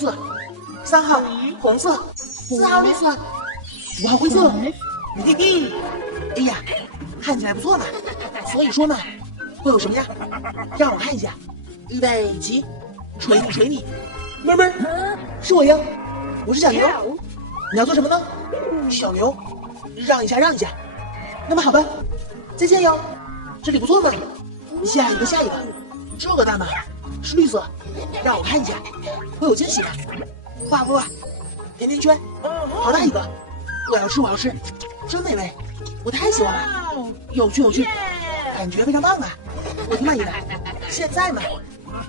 色，3号红色，4号绿色，5号灰色。嘿嘿，哎呀，看起来不错嘛。所以说嘛，会有什么呀？让我看一下。预备起，锤你锤你！妹妹，是我呀，我是小牛。你要做什么呢？小牛，让一下让一下。那么好吧，再见哟。这里不错嘛。下一个下一个，这个大马是绿色，让我看一下，会有惊喜的。哇哇哇，甜甜圈，好大一个，我要吃我要吃，真美味，我太喜欢了，有趣有趣，感觉非常棒啊，我挺满意的。现在嘛，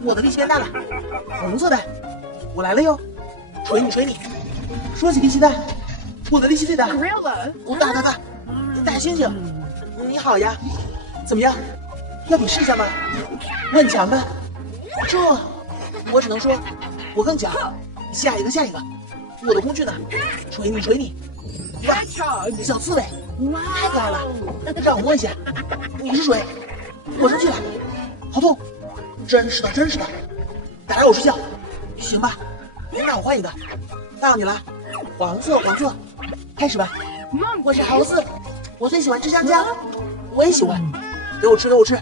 我的力气变大了，红色的，我来了哟，锤你锤你。说起力气大，我的力气最大，我大猩猩，你好呀，怎么样？要比试一下吗？我很强的，这我只能说我更强。下一个下一个，我的工具呢？锤你锤你！哇，小刺猬，太可爱了，让我摸一下。你是谁？我生气了，好痛！真是的真是的，打扰我睡觉，行吧？那我换一个，到你了，黄色黄色，开始吧。我是猴子，我最喜欢吃香蕉，我也喜欢，给我吃给我吃。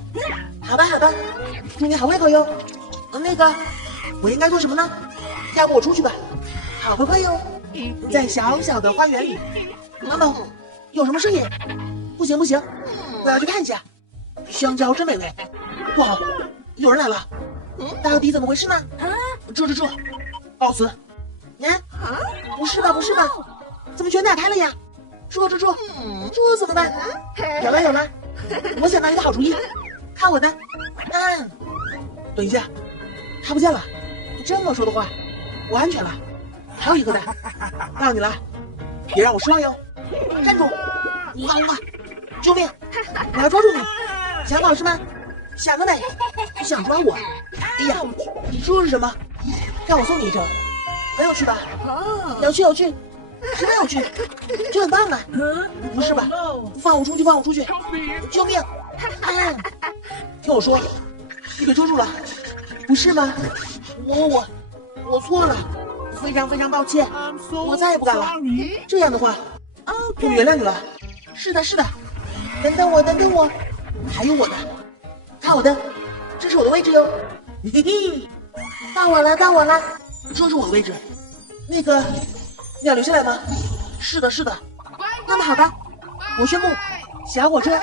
好吧好吧，祝你好胃口哟。那个，我应该做什么呢？要不我出去吧，好快快哟。在小小的花园里，妈妈，有什么声音？不行不行，我要去看一下。香蕉真美味。不好，有人来了，到底怎么回事呢？这，奥斯，不是吧不是吧，怎么全打开了呀？这怎么办？有了，我想到一个好主意，看我的。等一下，他不见了。这么说的话，我安全了。还有一个蛋，到你了，别让我失望哟！站住！哇！救命！我要抓住你！想跑是吗？想得美！想抓我？哎呀，这是什么？让我送你一程，很有趣吧？有趣，十分有趣，这很棒啊！不是吧？放我出去！救命！听我说，你被捉住了，不是吗？我错了，非常抱歉，我再也不敢了。这样的话，我原谅你了。是的，等等我，还有我的，看我的，这是我的位置哟。嘿嘿，到我了，这是我的位置。那个，你要留下来吗？是的。那么好吧，我宣布，小火车